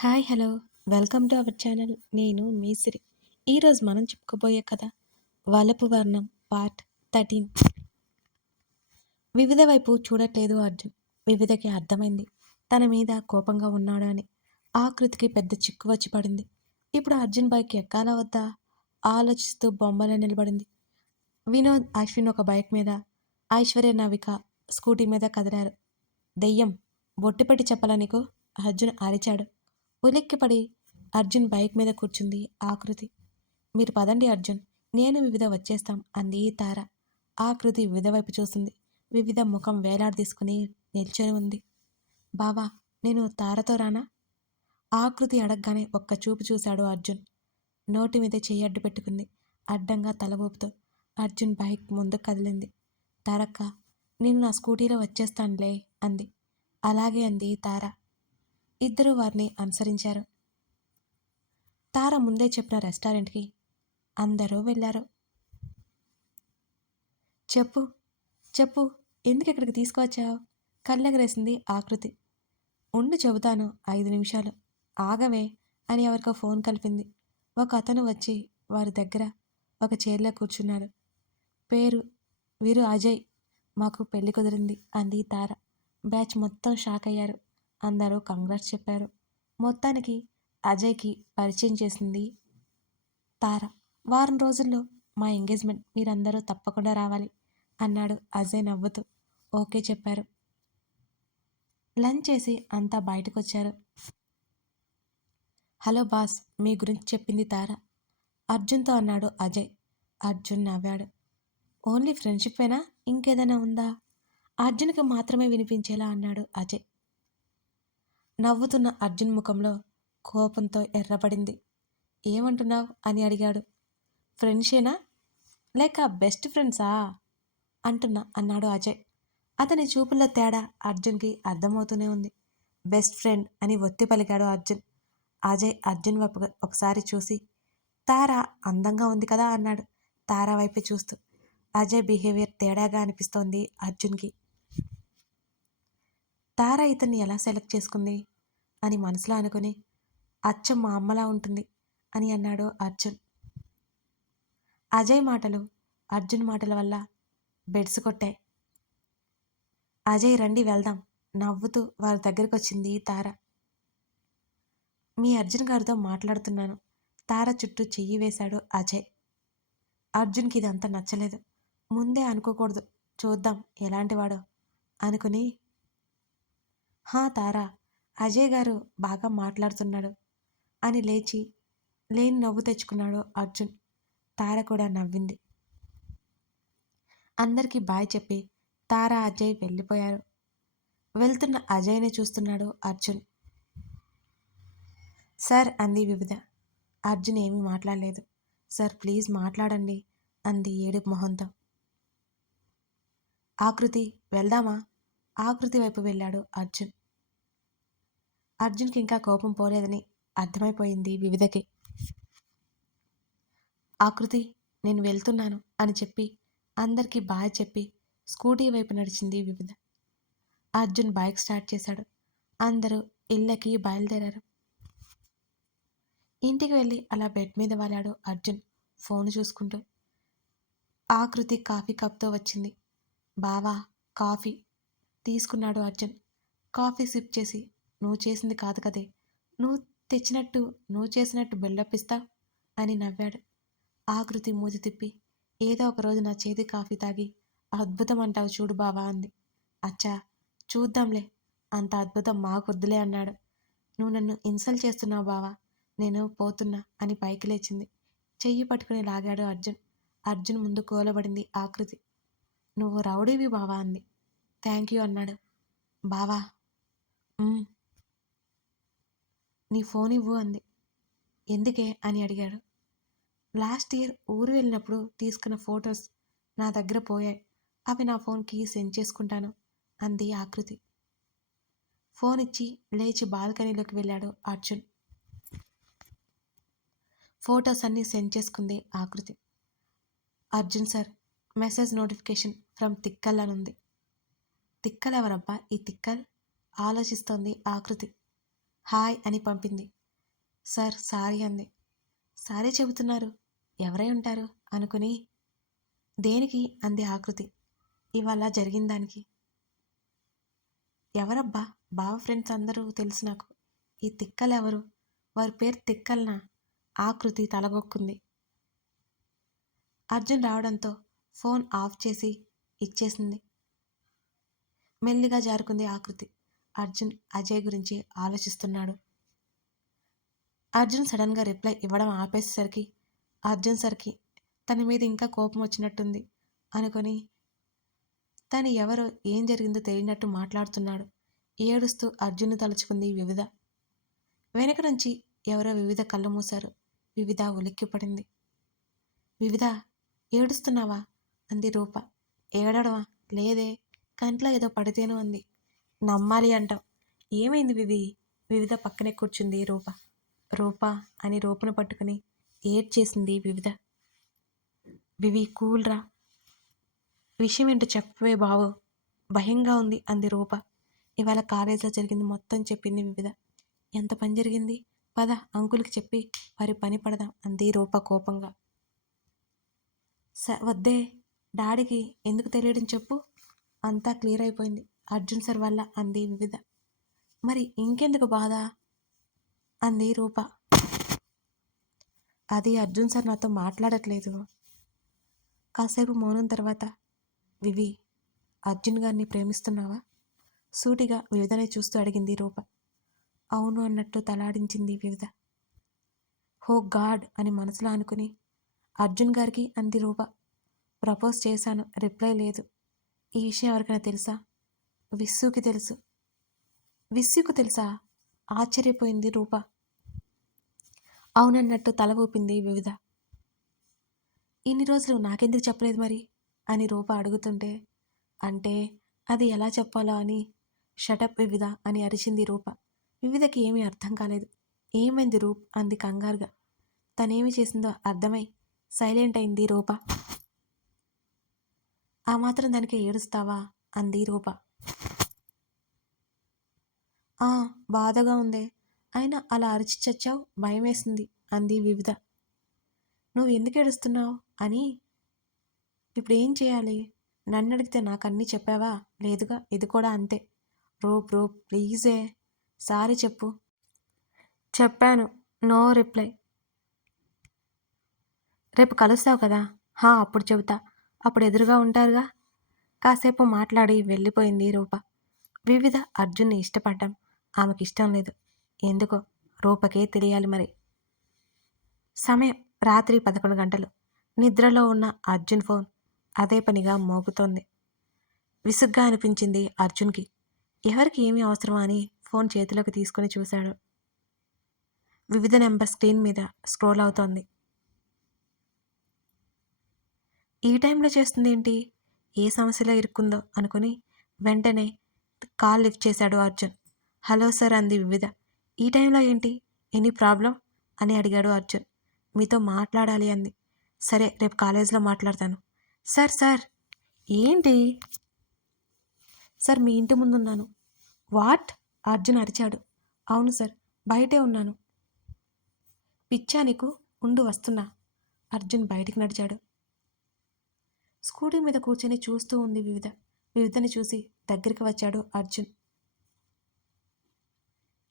Hi hello. Welcome to our channel. నేను మీసిరి. ఈరోజు మనం చెప్పుకోబోయే కథ వలపు వర్ణం పార్ట్ థర్టీన్. వివిధ వైపు చూడట్లేదు అర్జున్. వివిధకి అర్థమైంది. తన మీద కోపంగా ఉన్నాడు అని. ఆకృతికి పెద్ద చిక్కు వచ్చి పడింది. ఇప్పుడు అర్జున్ బైక్ ఎక్కాలా వద్దా? ఆలోచిస్తూ బొమ్మలో నిలబడింది. వినోద్ అశ్విన్ ఒక బైక్ మీద ఐశ్వర్య నవిక స్కూటీ మీద కదిలారు. దెయ్యం బొట్టిపెట్టి చెప్పాలా నీకు? అర్జున్ అరిచాడు. ఉలిక్కిపడి అర్జున్ బైక్ మీద కూర్చుంది ఆకృతి. మీరు పదండి అర్జున్ నేను వివిధ వచ్చేస్తాం అంది తార. ఆకృతి వివిధ వైపు చూస్తుంది వివిధ ముఖం వేలాడదీసుకుని నిల్చొని ఉంది. బావా నేను తారతో రానా? ఆకృతి అడగగానే ఒక్క చూపు చూశాడు అర్జున్. నోటి మీద చెయ్యి అడ్డు పెట్టుకుంది. అడ్డంగా తల ఊపుతూ అర్జున్ బైక్ ముందుకు కదిలింది. తారక్క నేను నా స్కూటీలో వచ్చేస్తానులే అంది. అలాగే అంది తార. ఇద్దరూ వారిని అనుసరించారు. తార ముందే చెప్పిన రెస్టారెంట్కి అందరూ వెళ్ళారు. చెప్పు చెప్పు ఎందుకు ఇక్కడికి తీసుకువచ్చావు? కళ్ళెగరేసింది ఆకృతి. ఉండి చెబుతాను ఐదు నిమిషాలు. ఆగవే అని ఎవరికో ఫోన్ కలిపింది. ఒక అతను వచ్చి వారి దగ్గర ఒక చైర్లో కూర్చున్నాడు. పేరు వీరు అజయ్ మాకు పెళ్ళి కుదిరింది అంది తార. బ్యాచ్ మొత్తం షాక్ అయ్యారు. అందరూ కంగ్రాట్స్ చెప్పారు. మొత్తానికి అజయ్కి పరిచయం చేసింది తార. వారం రోజుల్లో మా ఎంగేజ్మెంట్ మీరందరూ తప్పకుండా రావాలి అన్నాడు అజయ్ నవ్వుతూ. ఓకే చెప్పారు. లంచ్ చేసి అంతా బయటకు వచ్చారు హలో బాస్ మీ గురించి చెప్పింది తార. అర్జున్తో అన్నాడు అజయ్. అర్జున్ నవ్వాడు. ఓన్లీ ఫ్రెండ్షిప్పేనా? ఇంకేదైనా ఉందా? అర్జున్కి మాత్రమే వినిపించేలా అన్నాడు అజయ్. నవ్వుతున్న అర్జున్ ముఖంలో కోపంతో ఎర్రపడింది ఏమంటున్నావు? అని అడిగాడు. ఫ్రెండ్షేనా లేక బెస్ట్ ఫ్రెండ్సా? అంటున్నా అన్నాడు అజయ్. అతని చూపుల్లో తేడా అర్జున్కి అర్థమవుతూనే ఉంది. బెస్ట్ ఫ్రెండ్ అని ఒత్తి పలికాడు అర్జున్. అజయ్ అర్జున్ వైపు ఒకసారి చూసి తార అందంగా ఉంది కదా అన్నాడు తార వైపు చూస్తూ. అజయ్ బిహేవియర్ తేడాగా అనిపిస్తోంది అర్జున్కి. తార ఇతన్ని ఎలా సెలెక్ట్ చేసుకుంది? అని మనసులో అనుకుని అచ్చం మా అమ్మలా ఉంటుంది అని అన్నాడు అర్జున్. అజయ్ మాటలు అర్జున్ మాటల వల్ల బెడ్స్ కొట్టాయి. అజయ్ రండి వెళ్దాం నవ్వుతూ వారి దగ్గరికి వచ్చింది తార. మీ అర్జున్ గారితో మాట్లాడుతున్నాను తార చుట్టూ చెయ్యి వేశాడు అజయ్. అర్జున్కి ఇదంతా నచ్చలేదు. ముందే అనుకోకూడదు. చూద్దాం ఎలాంటివాడో అనుకుని హా తారా అజయ్ గారు బాగా మాట్లాడుతున్నాడు అని లేచి లేని నవ్వు తెచ్చుకున్నాడు అర్జున్. తార కూడా నవ్వింది. అందరికీ బాయ్ చెప్పి తార అజయ్ వెళ్ళిపోయారు. వెళ్తున్న అజయ్ని చూస్తున్నాడు అర్జున్. సార్ అంది వివిధ. అర్జున్ ఏమీ మాట్లాడలేదు. సార్ ప్లీజ్ మాట్లాడండి అంది ఏడుపు మొహంతో. ఆకృతి వెళ్దామా? ఆకృతి వైపు వెళ్ళాడు అర్జున్. అర్జున్కి ఇంకా కోపం పోలేదని అర్థమైపోయింది వివిధకి. ఆకృతి నేను వెళ్తున్నాను అని చెప్పి అందరికీ బాయ్ చెప్పి స్కూటీ వైపు నడిచింది వివిధ. అర్జున్ బైక్ స్టార్ట్ చేశాడు. అందరూ ఇళ్ళకి బయలుదేరారు. ఇంటికి వెళ్ళి అలా బెడ్ మీద వాలాడు అర్జున్ ఫోన్ చూసుకుంటూ. ఆకృతి కాఫీ కప్తో వచ్చింది. బావా కాఫీ తీసుకున్నాడు అర్జున్. కాఫీ సిప్ చేసి నువ్వు చేసింది కాదు కదే. నువ్వు తెచ్చినట్టు నువ్వు చేసినట్టు బెల్లప్పిస్తా అని నవ్వాడు. ఆకృతి మూతి తిప్పి ఏదో ఒక రోజు నా చేతి కాఫీ తాగి అద్భుతం అంటావు చూడు బావా అంది. అచ్చా చూద్దాంలే. అంత అద్భుతం మాకొద్దులే అన్నాడు. నువ్వు నన్ను ఇన్సల్ట్ చేస్తున్నావు బావా. నేను పోతున్నా అని పైకి లేచింది. చెయ్యి పట్టుకుని లాగాడు అర్జున్. అర్జున్ ముందు కోలబడింది ఆకృతి నువ్వు రౌడీవి బావా అంది. థ్యాంక్ యూ అన్నాడు. బావా నీ ఫోన్ ఇవ్వు అంది. ఎందుకే? అని అడిగాడు. లాస్ట్ ఇయర్ ఊరు వెళ్ళినప్పుడు తీసుకున్న ఫొటోస్ నా దగ్గర పోయాయి. అవి నా ఫోన్కి సెండ్ చేసుకుంటాను అంది ఆకృతి ఫోన్ ఇచ్చి లేచి బాల్కనీలోకి వెళ్ళాడు అర్జున్. ఫొటోస్ అన్నీ సెండ్ చేసుకుంది Akruti Arjun sir message notification from తిక్కల్ అని ఉంది. తిక్కల్ ఎవరబ్బా? ఈ తిక్కల్? ఆలోచిస్తోంది ఆకృతి హాయ్ అని పంపింది. సార్ సారీ అంది. సారీ చెబుతున్నారు. ఎవరై ఉంటారు? అనుకుని దేనికి? అంది ఆకృతి. ఇవాళ జరిగిన దానికి. ఎవరబ్బా? బావ ఫ్రెండ్స్ అందరూ తెలుసు నాకు. ఈ తిక్కలెవరు? వారి పేరు తిక్కల్నా? ఆకృతి తలగొక్కుంది. అర్జున్ రావడంతో ఫోన్ ఆఫ్ చేసి ఇచ్చేసింది. మెల్లిగా జారుకుంది ఆకృతి. అర్జున్ అజయ్ గురించి ఆలోచిస్తున్నాడు. అర్జున్ సడన్గా రిప్లై ఇవ్వడం ఆపేసేసరికి అర్జున్ సర్కి తన మీద ఇంకా కోపం వచ్చినట్టుంది అనుకొని తను ఎవరో ఏం జరిగిందో తెలియనట్టు మాట్లాడుతున్నాడు. ఏడుస్తూ అర్జున్ను తలుచుకుంది వివిధ. వెనక నుంచి ఎవరో వివిధ కళ్ళు మూశారు. వివిధ ఉలిక్కిపడింది వివిధ ఏడుస్తున్నావా? అంది రూప. ఏడవడమా? లేదే. కంట్లో ఏదో పడితేను అంది. నమ్మాలి అంటాం ఏమైంది వివి? వివిధ పక్కనే కూర్చుంది రూప. రూప అని రూపను పట్టుకుని ఏడ్ చేసింది వివిధ. వివి కూల్రా విషయం ఏంటో చెప్పవే బావు. భయంగా ఉంది అంది రూప. ఇవాళ కాలేజీలో జరిగింది మొత్తం చెప్పింది వివిధ. ఎంత పని జరిగింది? పద అంకుల్కి చెప్పి వారి పని పడదాం అంది రూప కోపంగా. స వద్దే. డాడీకి ఎందుకు తెలియడం చెప్పు. అంతా క్లియర్ అయిపోయింది. అర్జున్ సార్ వల్ల అంది వివిధ. మరి ఇంకెందుకు బాధ? అంది రూప. అది అర్జున్ సార్ నాతో మాట్లాడట్లేదు. కాసేపు మౌనం తర్వాత వివి అర్జున్ గారిని ప్రేమిస్తున్నావా? సూటిగా వివిధనే చూస్తూ అడిగింది రూప. అవును అన్నట్టు తలాడించింది వివిధ. హో గాడ్ అని మనసులో అనుకుని అర్జున్ గారికి అంది రూప. ప్రపోజ్ చేశాను రిప్లై లేదు. ఈ విషయం ఎవరికైనా తెలుసా? విస్సుకి తెలుసు. విస్సుకు తెలుసా? ఆశ్చర్యపోయింది రూప. అవునన్నట్టు తల ఊపింది వివిధ. ఇన్ని రోజులు నాకెందుకు చెప్పలేదు మరి? అని రూప అడుగుతుంటే అంటే అది ఎలా చెప్పాలో అని షటప్ వివిధ అని అరిచింది రూప. వివిధకి ఏమీ అర్థం కాలేదు. ఏమైంది రూప్? అంది కంగారుగా. తనేమి చేసిందో అర్థమై సైలెంట్ అయింది రూప. ఆ మాత్రం దానికి ఏడుస్తావా? అంది రూప. ఆ బాధగా ఉందే. అయినా అలా అరిచి చచ్చావు భయం వేసింది అంది వివిధ. నువ్వు ఎందుకు ఏడుస్తున్నావు? అని. ఇప్పుడు ఏం చేయాలి? నన్ను అడిగితే నాకు అన్నీ చెప్పావా? లేదుగా ఇది కూడా అంతే. రో రూప్ ప్లీజే. సారీ చెప్పు. చెప్పాను. No reply. రేపు కలుస్తావు కదా? హా అప్పుడు చెబుతా. అప్పుడు ఎదురుగా ఉంటారుగా? కాసేపు మాట్లాడి వెళ్ళిపోయింది రూప. వివిధ అర్జున్ని ఇష్టపడ్డాం. ఆమెకి ఇష్టం లేదు. ఎందుకో రూపకే తెలియాలి మరి. సమయం రాత్రి పదకొండు గంటలు. నిద్రలో ఉన్న అర్జున్ ఫోన్ అదే పనిగా మోగుతోంది. విసుగ్గా అనిపించింది అర్జున్కి. ఎవరికి ఏమీ అవసరమా అని ఫోన్ చేతిలోకి తీసుకుని చూశాడు. వివిధ నెంబర్ స్క్రీన్ మీద స్క్రోల్ అవుతోంది. ఈ టైంలో చేస్తుంది ఏంటి? ఏ సమస్యలో ఇరుక్కుందో అనుకుని వెంటనే కాల్ లిఫ్ట్ చేశాడు అర్జున్. హలో సార్ అంది వివిధ. ఈ టైంలో ఏంటి? Any problem? అని అడిగాడు అర్జున్. మీతో మాట్లాడాలి అంది. సరే రేపు కాలేజీలో మాట్లాడతాను. Sir sir. ఏంటి? సార్ మీ ఇంటి ముందున్నాను. వాట్? అర్జున్ అరిచాడు. అవును సార్ బయటే ఉన్నాను. పిచ్చా నీకు ఉండు వస్తున్నా. అర్జున్ బయటికి నడిచాడు. స్కూటీ మీద కూర్చొని చూస్తూ ఉంది వివిధ. వివిధని చూసి దగ్గరికి వచ్చాడు అర్జున్.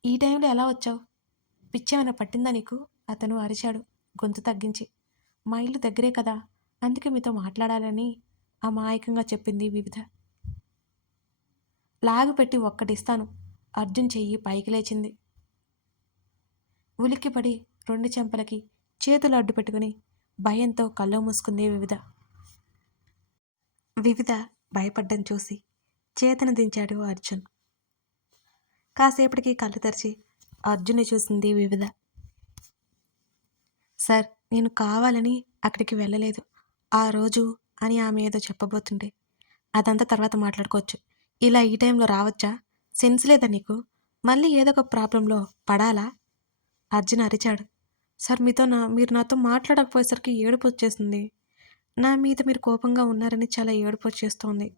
ఈ టైంలో ఎలా వచ్చావు? పిచ్చేమైనా పట్టిందా నీకు? అతను అరిచాడు గొంతు తగ్గించి. మా ఇల్లు దగ్గరే కదా అందుకే మీతో మాట్లాడాలని అమాయకంగా చెప్పింది వివిధ. లాగు పెట్టి ఒక్కటిస్తాను అర్జున్ చెయ్యి పైకి లేచింది. ఉలిక్కిపడి రెండు చెంపలకి చేతులు అడ్డు పెట్టుకుని భయంతో కళ్ళు మూసుకుంది వివిధ. వివిధ భయపడ్డం చూసి చేతను దించాడు అర్జున్. కాసేపటికి కళ్ళు తెరిచి అర్జున్ని చూసింది వివిధ. సార్ నేను కావాలని అక్కడికి వెళ్ళలేదు. ఆ రోజు అని ఆమె ఏదో చెప్పబోతుండే అదంతా తర్వాత మాట్లాడుకోవచ్చు. ఇలా ఈ టైంలో రావచ్చా? సెన్స్ లేదా నీకు? మళ్ళీ ఏదో ఒక ప్రాబ్లంలో పడాలా? అర్జున్ అరిచాడు. సార్ మీతో నా మీరు నాతో మాట్లాడకపోయేసరికి ఏడుపు వచ్చేసింది. నా మీద మీరు కోపంగా ఉన్నారని చాలా ఏడుపు వచ్చేస్తోంది.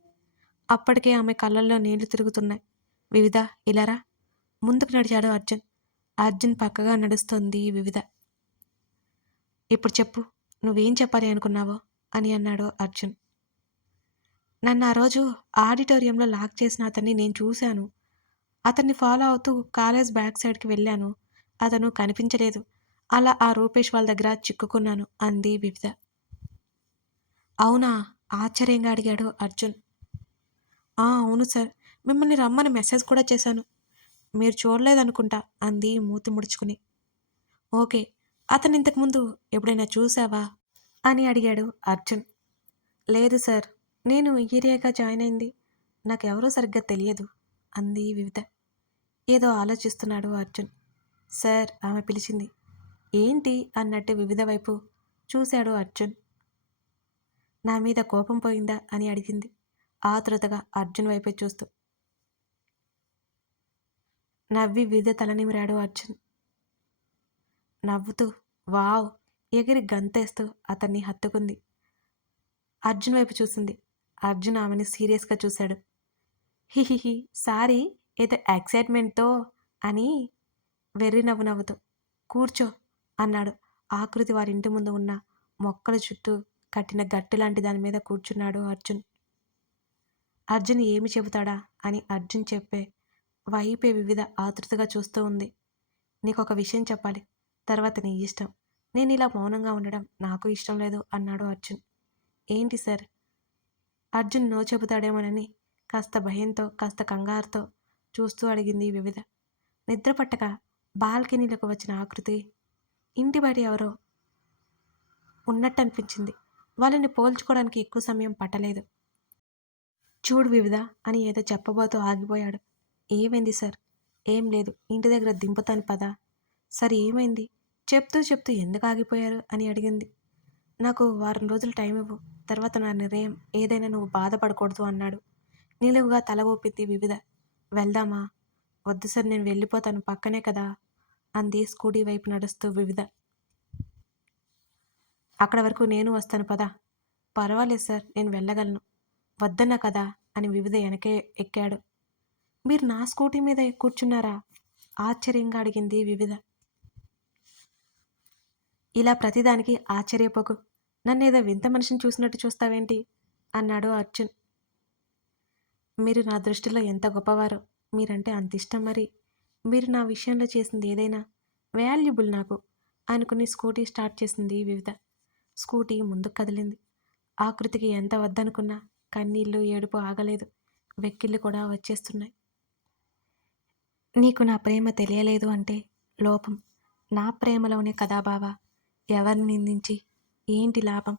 అప్పటికే ఆమె కళ్ళల్లో నీళ్ళు తిరుగుతున్నాయి. వివిధ ఇలారా ముందుకు నడిచాడు అర్జున్. అర్జున్ పక్కగా నడుస్తోంది వివిధ. ఇప్పుడు చెప్పు నువ్వేం చెప్పాలి అనుకున్నావో? అని అన్నాడు అర్జున్. నన్ను ఆ రోజు ఆడిటోరియంలో లాక్ చేసిన అతన్ని నేను చూశాను. అతన్ని ఫాలో అవుతూ కాలేజ్ బ్యాక్ సైడ్కి వెళ్ళాను. అతను కనిపించలేదు. అలా ఆ రూపేష్ వాళ్ళ దగ్గర చిక్కుకున్నాను అంది వివిధ. అవునా? ఆశ్చర్యంగా అడిగాడు అర్జున్. "ఆ, అవును సార్. మిమ్మల్ని రమ్మని మెసేజ్ కూడా చేశాను. మీరు చూడలేదనుకుంటా అంది మూతి ముడుచుకుని. ఓకే అతను ఇంతకుముందు ఎప్పుడైనా చూసావా అని అడిగాడు అర్జున్. లేదు సార్ నేను ఈరియాగా జాయిన్ అయింది. నాకెవరూ సరిగ్గా తెలియదు అంది వివిధ ఏదో ఆలోచిస్తున్నాడు అర్జున్. సార్ ఆమె పిలిచింది. ఏంటి? అన్నట్టు వివిధ వైపు చూశాడు అర్జున్. నా మీద కోపం పోయిందా? అని అడిగింది ఆతృతగా అర్జున్ వైపే చూస్తూ. నవ్వి వివిధ తలనిమిరాడు అర్జున్. నవ్వుతూ వావ్ ఎగిరి గంతేస్తూ అతన్ని హత్తుకుంది. అర్జున్ వైపు చూసింది. అర్జున్ ఆమెని సీరియస్గా చూశాడు. హిహిహి సారీ ఏదో ఎక్సైట్మెంట్తో అని వెర్రి నవ్వు నవ్వుతూ కూర్చో అన్నాడు. ఆకృతి వారి ఇంటి ముందు ఉన్న మొక్కల చుట్టూ కట్టిన గట్టు లాంటి దాని మీద కూర్చున్నాడు అర్జున్. అర్జున్ ఏమి చెబుతాడా అని అర్జున్ చెప్పే వైపే వివిధ ఆతృతగా చూస్తూ ఉంది. నీకు ఒక విషయం చెప్పాలి. తర్వాత నీ ఇష్టం. నేను ఇలా మౌనంగా ఉండడం నాకు ఇష్టం లేదు అన్నాడు అర్జున్. ఏంటి సార్? అర్జున్ నో చెబుతాడేమోనని కాస్త భయంతో కాస్త కంగారుతో చూస్తూ అడిగింది వివిధ. నిద్ర పట్టక బాల్కనీలకు వచ్చిన ఆకృతి ఇంటి బయట ఎవరో ఉన్నట్టు అనిపించింది వాళ్ళని పోల్చుకోవడానికి ఎక్కువ సమయం పట్టలేదు. చూడు వివిధ అని ఏదో చెప్పబోతూ ఆగిపోయాడు. ఏమైంది సార్? ఏం లేదు. ఇంటి దగ్గర దింపుతాను పదా? సరే ఏమైంది? చెప్తూ చెప్తూ ఎందుకు ఆగిపోయారు? అని అడిగింది. నాకు వారం రోజులు టైం ఇవ్వు. తర్వాత నా నిర్ణయం ఏదైనా నువ్వు బాధపడకూడదు అన్నాడు. నిలువుగా తల ఊపింది వివిధ. వెళ్దామా? వద్దు సార్ నేను వెళ్ళిపోతాను పక్కనే కదా? అంది స్కూటీ వైపు నడుస్తూ వివిధ. అక్కడ వరకు నేను వస్తాను పదా? పర్వాలేదు సార్ నేను వెళ్ళగలను. వద్దన్నా కదా? అని వివిధ వెనకే ఎక్కాడు. మీరు నా స్కూటీ మీద కూర్చున్నారా? ఆశ్చర్యంగా అడిగింది వివిధ. ఇలా ప్రతిదానికి ఆశ్చర్యపోకు. నన్నేదో వింత మనిషిని చూసినట్టు చూస్తావేంటి? అన్నాడు అర్జున్. మీరు నా దృష్టిలో ఎంత గొప్పవారో మీరంటే అంత ఇష్టం మరి. మీరు నా విషయంలో చేసింది ఏదైనా వాల్యుబుల్ నాకు అనుకుని స్కూటీ స్టార్ట్ చేసింది వివిధ. స్కూటీ ముందుకు కదిలింది. ఆకృతికి ఎంత వద్దనుకున్నా కన్నీళ్ళు ఏడుపు ఆగలేదు. వెక్కిళ్ళు కూడా వచ్చేస్తున్నాయి. నీకు నా ప్రేమ తెలియలేదు అంటే లోపం. నా ప్రేమలోనే కదా బావా ఎవరిని నిందించి ఏంటి లాభం?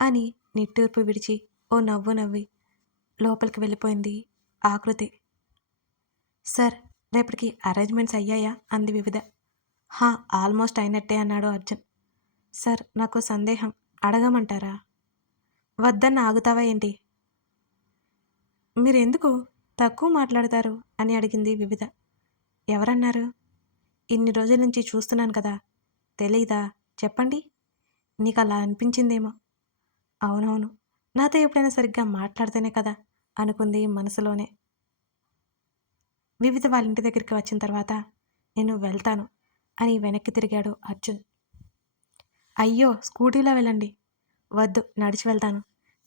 అని నిట్టూర్పు విడిచి ఓ నవ్వు నవ్వి లోపలికి వెళ్ళిపోయింది ఆకృతి. సార్ రేపటికి అరేంజ్మెంట్స్ అయ్యాయా? అంది వివిధ. హా ఆల్మోస్ట్ అయినట్టే అన్నాడు అర్జున్. సార్ నాకు సందేహం. అడగమంటారా? వద్దన్న ఆగుతావా ఏంటి? మీరెందుకు తక్కువ మాట్లాడతారు? అని అడిగింది వివిధ. ఎవరన్నారు? ఇన్ని రోజుల నుంచి చూస్తున్నాను కదా తెలీదా? చెప్పండి. నీకు అలా అనిపించిందేమో. అవునవును నాతో ఎప్పుడైనా సరిగ్గా మాట్లాడితేనే కదా అనుకుంది మనసులోనే. వివిధ వాళ్ళ ఇంటి దగ్గరికి వచ్చిన తర్వాత నేను వెళ్తాను అని వెనక్కి తిరిగాడు అర్జున్. అయ్యో స్కూటీలో వెళ్ళండి. వద్దు నడిచి వెళ్తాను.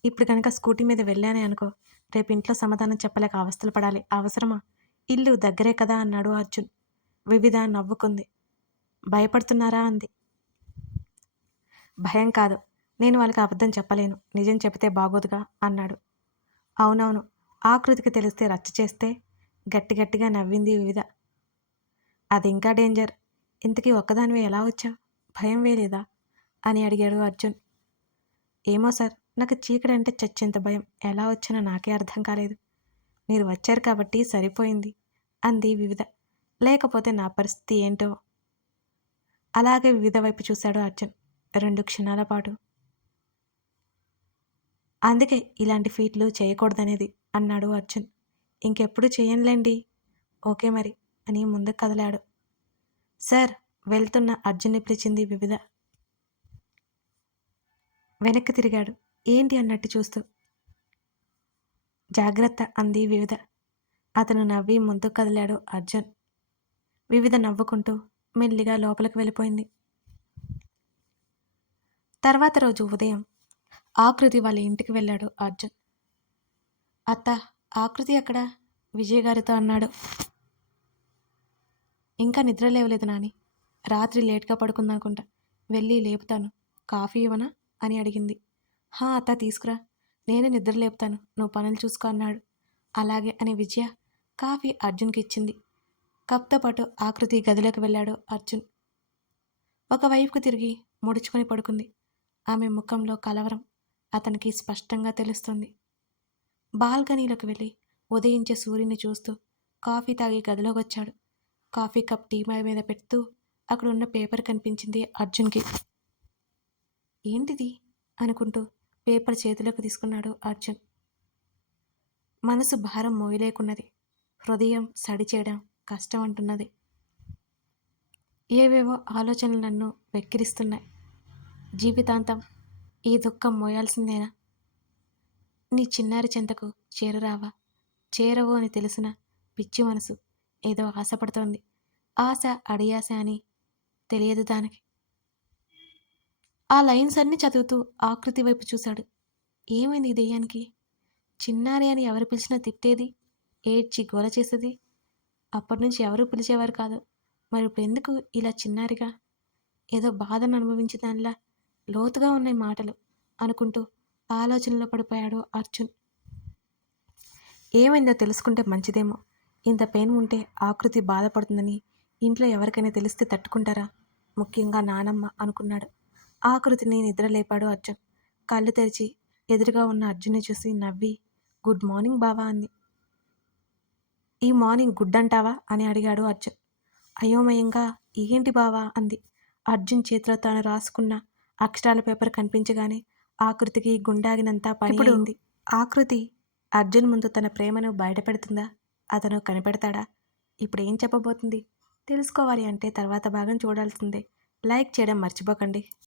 ఇప్పుడు కనుక స్కూటీ మీద వెళ్ళానే అనుకో రేపు ఇంట్లో సమాధానం చెప్పలేక అవస్థలు పడాలి. అవసరమా? ఇల్లు దగ్గరే కదా అన్నాడు అర్జున్. వివిధ నవ్వుకుంది. భయపడుతున్నారా అంది. భయం కాదు. నేను వాళ్ళకి అబద్ధం చెప్పలేను. నిజం చెబితే బాగోదుగా అన్నాడు. అవునవును. ఆకృతికి తెలిస్తే రచ్చ చేస్తే గట్టి గట్టిగా నవ్వింది వివిధ. అది ఇంకా డేంజర్. ఇంతకీ ఒక్కదానివే ఎలా వచ్చావు? భయం వేలేదా? అని అడిగాడు అర్జున్. ఏమో సార్. నాకు చీకటి అంటే చచ్చేంత భయం. ఎలా వచ్చానో నాకే అర్థం కాలేదు. మీరు వచ్చారు కాబట్టి సరిపోయింది అంది వివిధ. లేకపోతే నా పరిస్థితి ఏంటో? అలాగే వివిధ వైపు చూశాడు అర్జున్. రెండు క్షణాల పాటు. అందుకే ఇలాంటి ఫీట్లు చేయకూడదనేది అన్నాడు అర్జున్. ఇంకెప్పుడు చేయనులేండి. ఓకే మరి అని ముందుకు కదలాడు. సార్ వెళ్తున్న అర్జున్ని పిలిచింది వివిధ. వెనక్కి తిరిగాడు. ఏంటి అన్నట్టు చూస్తూ జాగ్రత్త అంది వివిధ. అతను నవ్వి ముందుకు కదిలాడు అర్జున్. వివిధ నవ్వుకుంటూ మెల్లిగా లోపలికి వెళ్ళిపోయింది. తర్వాత రోజు ఉదయం ఆకృతి వాళ్ళ ఇంటికి వెళ్ళాడు అర్జున్. అత్త ఆకృతి అక్కడ విజయ్ గారితో అన్నాడు. ఇంకా నిద్ర లేవలేదు నాని. రాత్రి లేట్గా పడుకుందనుకుంటా. వెళ్ళి లేపుతాను. కాఫీ ఇవ్వనా? అని అడిగింది. హా అత్త తీసుకురా. నేనే నిద్ర లేపుతాను నువ్వు పనులు చూసుకో అన్నాడు. అలాగే అని విజయ కాఫీ అర్జున్కి ఇచ్చింది. కప్తో పాటు ఆకృతి గదిలోకి వెళ్ళాడు అర్జున్. ఒకవైపుకు తిరిగి ముడుచుకొని పడుకుంది. ఆమె ముఖంలో కలవరం అతనికి స్పష్టంగా తెలుస్తుంది. బాల్కనీలోకి వెళ్ళి ఉదయించే సూర్యుని చూస్తూ కాఫీ తాగి గదిలోకి వచ్చాడు. కాఫీ కప్ టీ మీద పెడుతూ అక్కడ ఉన్న పేపర్ కనిపించింది అర్జున్కి. ఏంటిది? అనుకుంటూ పేపర్ చేతిలోకి తీసుకున్నాడు అర్జున్. మనసు భారం మోయలేకున్నది. హృదయం సడి చేయడం కష్టం అంటున్నది ఏవేవో ఆలోచనలు నన్ను వెక్కిరిస్తున్నాయి. జీవితాంతం ఈ దుఃఖం మోయాల్సిందేనా? నీ చిన్నారి చెంతకు చేరురావా? చేరవు అని తెలిసిన పిచ్చి మనసు ఏదో ఆశపడుతోంది. ఆశ అడియాశ అని తెలియదు దానికి. ఆ లైన్స్ అన్నీ చదువుతూ ఆకృతి వైపు చూశాడు. ఏమైంది ఈ దెయ్యానికి? చిన్నారి అని ఎవరు పిలిచినా తిట్టేది? ఏడ్చి గోల చేసేది? అప్పటి నుంచి ఎవరూ పిలిచేవారు కాదు. మరి ఇప్పుడు ఎందుకు ఇలా చిన్నారిగా? ఏదో బాధను అనుభవించి దానిలా లోతుగా ఉన్నాయి మాటలు అనుకుంటూ ఆలోచనలో పడిపోయాడు అర్జున్. ఏమైందో తెలుసుకుంటే మంచిదేమో. ఇంత పెయిన్ ఉంటే ఆకృతి బాధపడుతుందని ఇంట్లో ఎవరికైనా తెలిస్తే తట్టుకుంటారా? ముఖ్యంగా నానమ్మ అనుకున్నాడు. ఆకృతిని నిద్రలేపాడు అర్జున్. కళ్ళు తెరిచి ఎదురుగా ఉన్న అర్జున్ని చూసి నవ్వి గుడ్ మార్నింగ్ బావా అంది. ఈ మార్నింగ్ గుడ్ అంటావా? అని అడిగాడు అర్జున్. అయోమయంగా ఏంటి బావా? అంది. అర్జున్ చేతిలో తాను రాసుకున్న అక్షరాల పేపర్ కనిపించగానే ఆకృతికి గుండాగినంత పని ఉంది ఆకృతి అర్జున్ ముందు తన ప్రేమను బయటపెడుతుందా? అతను కనిపెడతాడా? ఇప్పుడు ఏం చెప్పబోతుంది? తెలుసుకోవాలి అంటే తర్వాత భాగం చూడాల్సిందే. లైక్ చేయడం మర్చిపోకండి.